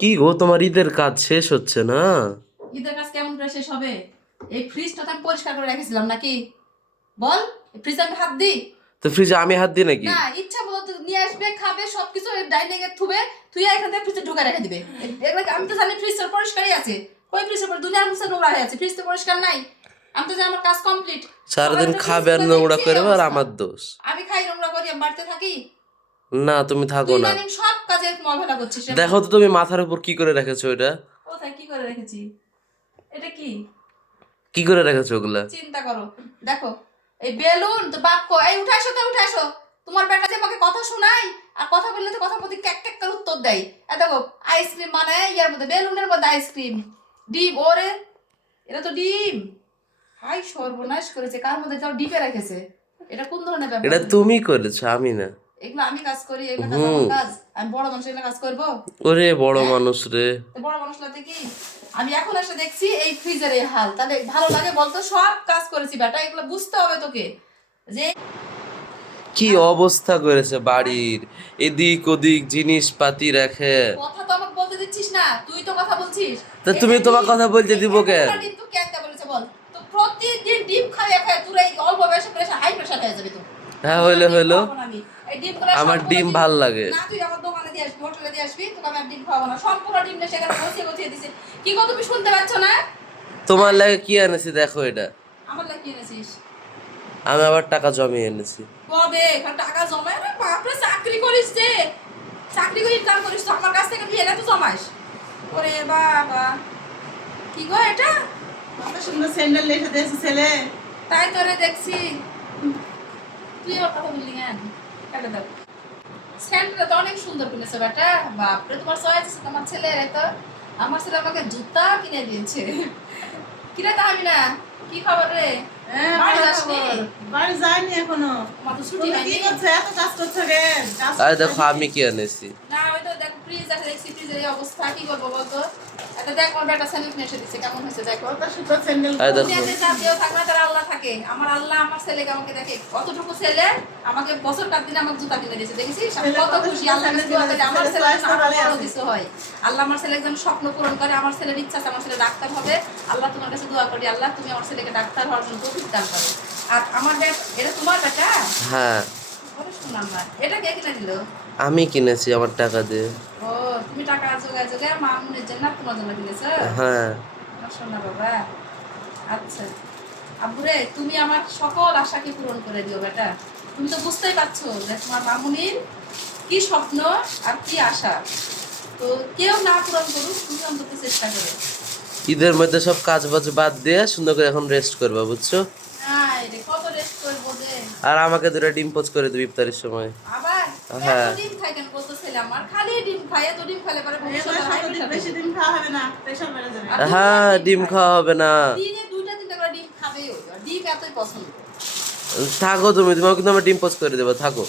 কি গো তোমার ঈদের কাজ শেষ হচ্ছে না? ঈদের কাজ কেমন করে শেষ হবে? এই ফ্রিজটা তো আমি পরিষ্কার করে রেখেছিলাম নাকি? বল ফ্রিজ আমি হাত দিই? তো ফ্রিজে আমি হাত দিই নাকি? না ইচ্ছা মতো নিয়ে আসবে খাবে সবকিছু ডাইনিং এ থুবে তুই এখান থেকে ফ্রিজে ঢুকে রেখে দিবে। এগুলো আমি তো জানি ফ্রিজ পরিষ্কারই আছে। কই ফ্রিজের পর দুনিয়ার মুছে নোংরা হয়ে আছে ফ্রিজ তো পরিষ্কার নাই। আমি তো জানি আমার কাজ কমপ্লিট সারাদিন খাবে আর নোংরা করে আর আমার দোষ। আমি খাই নোংরা করি আমি বাড়িতে থাকি? না তুমি থাকো না। সব কাজে অবহেলা করছিস। দেখো তো তুমি মাথার উপর কি করে রেখেছো এটা? কোথায়? কি করে রেখেছি? এটা কি? কি করে রেখেছো ওগুলা? চিন্তা করো। দেখো এই বেলুন তো বাক্য এই উঠে আসো তো উঠে আসো। তোমার বেটা যে আমাকে কথা শোনায় আর কথা বললে তো কথা প্রতি ক্যাক ক্যাক করে উত্তর দেয়। এই দেখো আইসক্রিম মানে ইয়ার মধ্যে বেলুনের মধ্যে আইসক্রিম। ডিম ওরে এটা তো ডিম। হাই সর্বনাশ করেছে কার মধ্যে তাও ডিপে রেখেছে? এটা কোন ধরনের ব্যাপার? এটা তুমি করেছ আমি না। এগুলো আমি কাজ করি এগুলো কাজ আমার কাজ। আমি বড় মানুষ এগুলো কাজ করব? ওরে বড় মানুষ রে। বড় কি? আমি এখন এসে দেখছি এই ফ্রিজের এই হাল। তাহলে ভালো লাগে বলতো সব কাজ করেছি বেটা এগুলো বুঝতে হবে তোকে। যে কি অবস্থা করেছে বাড়ির? এদিক ওদিক জিনিসপাতি রেখে। কথা তো আমাকে বলতে দিচ্ছিস না তুই তো কথা বলছিস। তা তুমি তোমার কথা বলতে দিব কেন? ডিম তো কে একটা বলেছে বল। তো প্রতিদিন ডিম খাইয়ে খাইয়ে তুই এই অল্প বয়সে প্রেশার হাই প্রেশার হয়ে যাবে তো। হ্যাঁ আমি এই ডিমগুলো আমার ডিম ভালো লাগে। না তুই আমার দোকানে দিয়ে আসবি হোটেলে দিয়ে আসবি তোকে আমি আর ডিম না। নিয়ে সেখানে বসিয়ে বসিয়ে দিছে। কি গো তুমি শুনতে পাচ্ছ না? তোমার লাগে কি এনেছি দেখো এটা। আমার লাগে কি এনেছিস? আমি আবার টাকা জমিয়ে এনেছি। কবে? এখানে টাকা জমায় না বাপরে চাকরি করিস যে। চাকরি করে ইনকাম করিস তো আমার কাছ থেকে বিয়ে না তো জমাস। ওরে বাবা। কি গো এটা? কত সুন্দর স্যান্ডেল রেখে দিয়েছে ছেলে। তাই তো রে দেখছি। তুই আবার কথা বললি কেন? কেটে দাও স্যান্ডেলটা তো অনেক সুন্দর কিনেছে বেটা। বাপরে তোমার আছে তোমার ছেলে তো। আমার ছেলে আমাকে জুতা কিনে দিয়েছে। কিনে তা আমি না। কি খবর রে? হ্যাঁ, দেখো আমি কি এনেছি? না ওই তো দেখ ফ্রিজ আছে দেখছি ফ্রিজের অবস্থা। কি করব বলতো? এটা দেখ আমার বেটা স্যান্ডেল কিনে এসে দিচ্ছে কেমন হয়েছে দেখো। স্যান্ডেল থাকবে থাকে আমার আল্লাহ আমার ছেলেকে আমাকে দেখে কতটুকু ছেলে আমাকে বছর কার দিনে আমাকে জুতা কিনে দিয়েছে দেখেছিস? আমি কত খুশি আল্লাহ আমার ছেলে ভালো কিছু হয়। আল্লাহ আমার ছেলে যেন স্বপ্ন পূরণ করে আমার ছেলের ইচ্ছা আছে আমার ছেলে ডাক্তার হবে। আল্লাহ তোমার কাছে দোয়া করি আল্লাহ তুমি আমার ছেলেকে ডাক্তার হওয়ার জন্য তৌফিক দান করো। আর আমার ব্যাগ এটা তোমার বেটা হ্যাঁ। এটা কে কিনে দিলো? আমি কিনেছি আমার টাকা দিয়ে। ও তুমি টাকা জোগায় জোগায় মামুনের জন্য তোমার জন্য কিনেছো? হ্যাঁ। সোনা বাবা। আচ্ছা। আব্বুরে তুমি আমার সকল আশাকে পূরণ করে দিও বেটা। তুমি তো বুঝতেই পারছ যে তোমার মামুনির কি স্বপ্ন আর কি আশা। তো কেউ না পূরণ করুক তুমি অন্তত চেষ্টা করো। ঈদের মধ্যে সব কাজ বাজ বাদ দিয়ে সুন্দর করে এখন রেস্ট করবা বুঝছ? হ্যাঁ কত রেস্ট করব আর আমাকে দুটো ডিম পোচ করে দেবে ইফতারের সময়। আবার? হ্যাঁ। ডিম খাই কেন বলতো খালি ডিম খাই এত ডিম খেলে পারে বেশি। দিন খাওয়া হবে না প্রেশার বেড়ে যাবে। হ্যাঁ ডিম খাওয়া হবে না দিনে দুইটা তিনটা করে ডিম থাকো তুমি তোমাকে কিন্তু আমার ডিম পোস্ট করে দেবো থাকো।